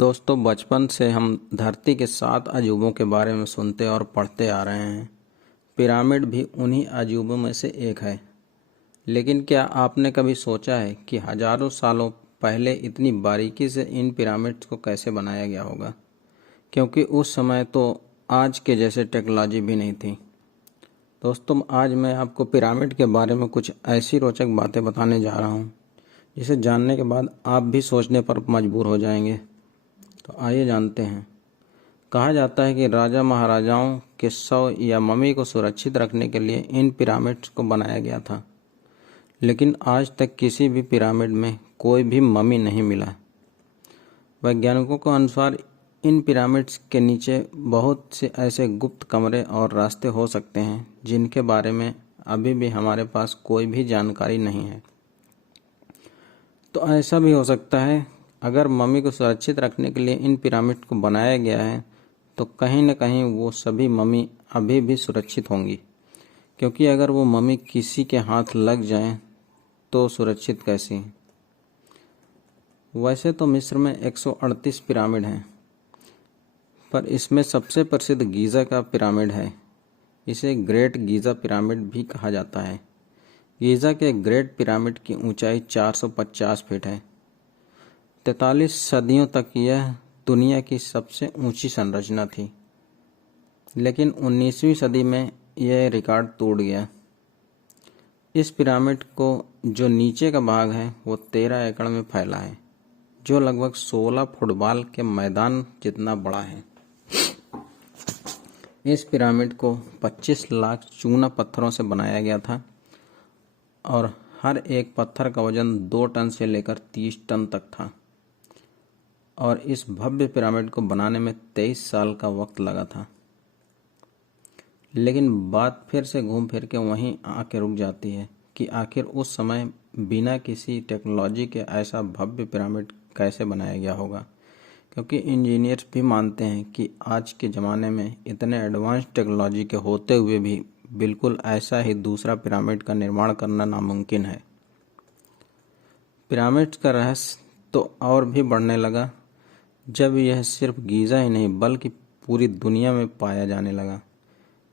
दोस्तों, बचपन से हम धरती के 7 अजूबों के बारे में सुनते और पढ़ते आ रहे हैं। पिरामिड भी उन्हीं अजूबों में से एक है। लेकिन क्या आपने कभी सोचा है कि हजारों सालों पहले इतनी बारीकी से इन पिरामिड्स को कैसे बनाया गया होगा? क्योंकि उस समय तो आज के जैसे टेक्नोलॉजी भी नहीं थी। दोस्तों, आज मैं आपको पिरामिड के बारे में कुछ ऐसी रोचक बातें बताने जा रहा हूँ जिसे जानने के बाद आप भी सोचने पर मजबूर हो जाएंगे। तो आइए जानते हैं। कहा जाता है कि राजा महाराजाओं के शव या मम्मी को सुरक्षित रखने के लिए इन पिरामिड्स को बनाया गया था। लेकिन आज तक किसी भी पिरामिड में कोई भी मम्मी नहीं मिला। वैज्ञानिकों के अनुसार इन पिरामिड्स के नीचे बहुत से ऐसे गुप्त कमरे और रास्ते हो सकते हैं जिनके बारे में अभी भी हमारे पास कोई भी जानकारी नहीं है। तो ऐसा भी हो सकता है, अगर मम्मी को सुरक्षित रखने के लिए इन पिरामिड को बनाया गया है तो कहीं न कहीं वो सभी मम्मी अभी भी सुरक्षित होंगी, क्योंकि अगर वो मम्मी किसी के हाथ लग जाएं तो सुरक्षित कैसी? वैसे तो मिस्र में 138 पिरामिड हैं, पर इसमें सबसे प्रसिद्ध गीज़ा का पिरामिड है। इसे ग्रेट गीज़ा पिरामिड भी कहा जाता है। गीज़ा के ग्रेट पिरामिड की ऊंचाई 450 फीट है। 43 सदियों तक यह दुनिया की सबसे ऊंची संरचना थी, लेकिन 19वीं सदी में यह रिकॉर्ड टूट गया। इस पिरामिड को जो नीचे का भाग है वो 13 एकड़ में फैला है, जो लगभग 16 फुटबॉल के मैदान जितना बड़ा है। इस पिरामिड को 25 लाख चूना पत्थरों से बनाया गया था और हर एक पत्थर का वजन 2 टन से लेकर 30 टन तक था। और इस भव्य पिरामिड को बनाने में 23 साल का वक्त लगा था। लेकिन बात फिर से घूम फिर के वहीं आके रुक जाती है कि आखिर उस समय बिना किसी टेक्नोलॉजी के ऐसा भव्य पिरामिड कैसे बनाया गया होगा, क्योंकि इंजीनियर्स भी मानते हैं कि आज के ज़माने में इतने एडवांस टेक्नोलॉजी के होते हुए भी बिल्कुल ऐसा ही दूसरा पिरामिड का निर्माण करना नामुमकिन है। पिरामिड का रहस्य तो और भी बढ़ने लगा जब यह सिर्फ गीज़ा ही नहीं बल्कि पूरी दुनिया में पाया जाने लगा।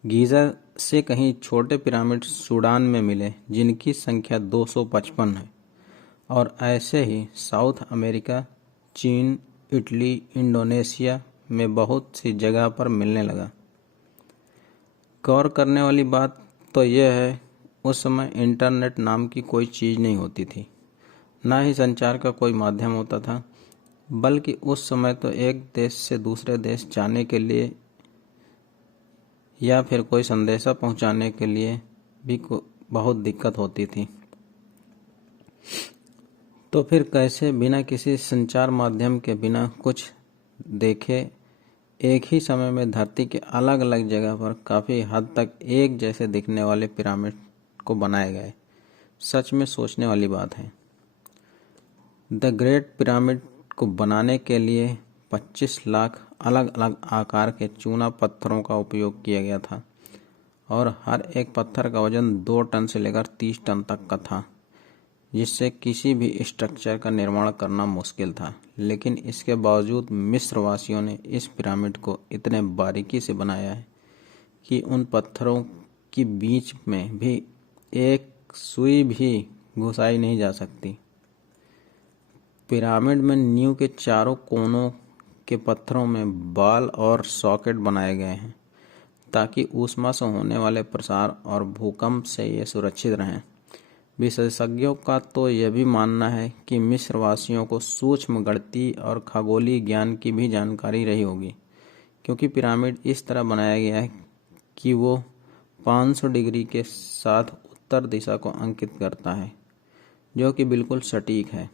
गीज़ा से कहीं छोटे पिरामिड सूडान में मिले जिनकी संख्या 255 है, और ऐसे ही साउथ अमेरिका, चीन, इटली, इंडोनेशिया में बहुत सी जगह पर मिलने लगा। गौर करने वाली बात तो यह है, उस समय इंटरनेट नाम की कोई चीज़ नहीं होती थी, ना ही संचार का कोई माध्यम होता था, बल्कि उस समय तो एक देश से दूसरे देश जाने के लिए या फिर कोई संदेशा पहुंचाने के लिए भी बहुत दिक्कत होती थी। तो फिर कैसे बिना किसी संचार माध्यम के, बिना कुछ देखे, एक ही समय में धरती के अलग अलग जगह पर काफ़ी हद तक एक जैसे दिखने वाले पिरामिड को बनाए गए? सच में सोचने वाली बात है। द ग्रेट पिरामिड को बनाने के लिए 25 लाख अलग अलग आकार के चूना पत्थरों का उपयोग किया गया था और हर एक पत्थर का वजन 2 टन से लेकर 30 टन तक का था, जिससे किसी भी स्ट्रक्चर का निर्माण करना मुश्किल था। लेकिन इसके बावजूद मिस्र वासियों ने इस पिरामिड को इतने बारीकी से बनाया है कि उन पत्थरों के बीच में भी एक सुई भी घुसाई नहीं जा सकती। पिरामिड में नींव के चारों कोनों के पत्थरों में बाल और सॉकेट बनाए गए हैं ताकि ऊष्मा से होने वाले प्रसार और भूकंप से ये सुरक्षित रहें। विशेषज्ञों का तो यह भी मानना है कि मिस्र वासियों को सूक्ष्म गणितीय और खगोलीय ज्ञान की भी जानकारी रही होगी, क्योंकि पिरामिड इस तरह बनाया गया है कि वो 500 डिग्री के साथ उत्तर दिशा को अंकित करता है, जो कि बिल्कुल सटीक है।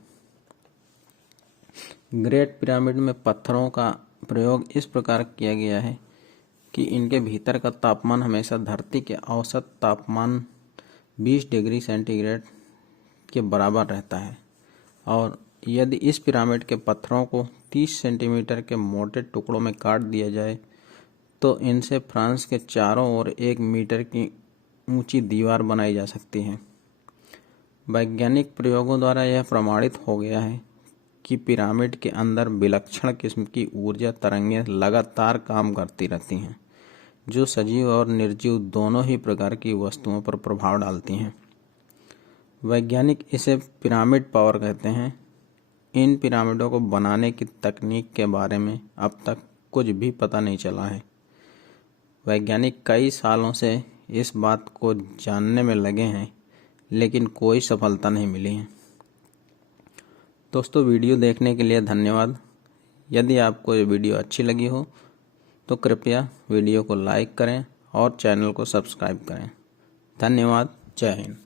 ग्रेट पिरामिड में पत्थरों का प्रयोग इस प्रकार किया गया है कि इनके भीतर का तापमान हमेशा धरती के औसत तापमान 20 डिग्री सेंटीग्रेड के बराबर रहता है, और यदि इस पिरामिड के पत्थरों को 30 सेंटीमीटर के मोटे टुकड़ों में काट दिया जाए तो इनसे फ्रांस के चारों ओर 1 मीटर की ऊंची दीवार बनाई जा सकती है। वैज्ञानिक प्रयोगों द्वारा यह प्रमाणित हो गया है कि पिरामिड के अंदर विलक्षण किस्म की ऊर्जा तरंगें लगातार काम करती रहती हैं, जो सजीव और निर्जीव दोनों ही प्रकार की वस्तुओं पर प्रभाव डालती हैं। वैज्ञानिक इसे पिरामिड पावर कहते हैं। इन पिरामिडों को बनाने की तकनीक के बारे में अब तक कुछ भी पता नहीं चला है। वैज्ञानिक कई सालों से इस बात को जानने में लगे हैं, लेकिन कोई सफलता नहीं मिली है। दोस्तों, वीडियो देखने के लिए धन्यवाद। यदि आपको ये वीडियो अच्छी लगी हो तो कृपया वीडियो को लाइक करें और चैनल को सब्सक्राइब करें। धन्यवाद। जय हिंद।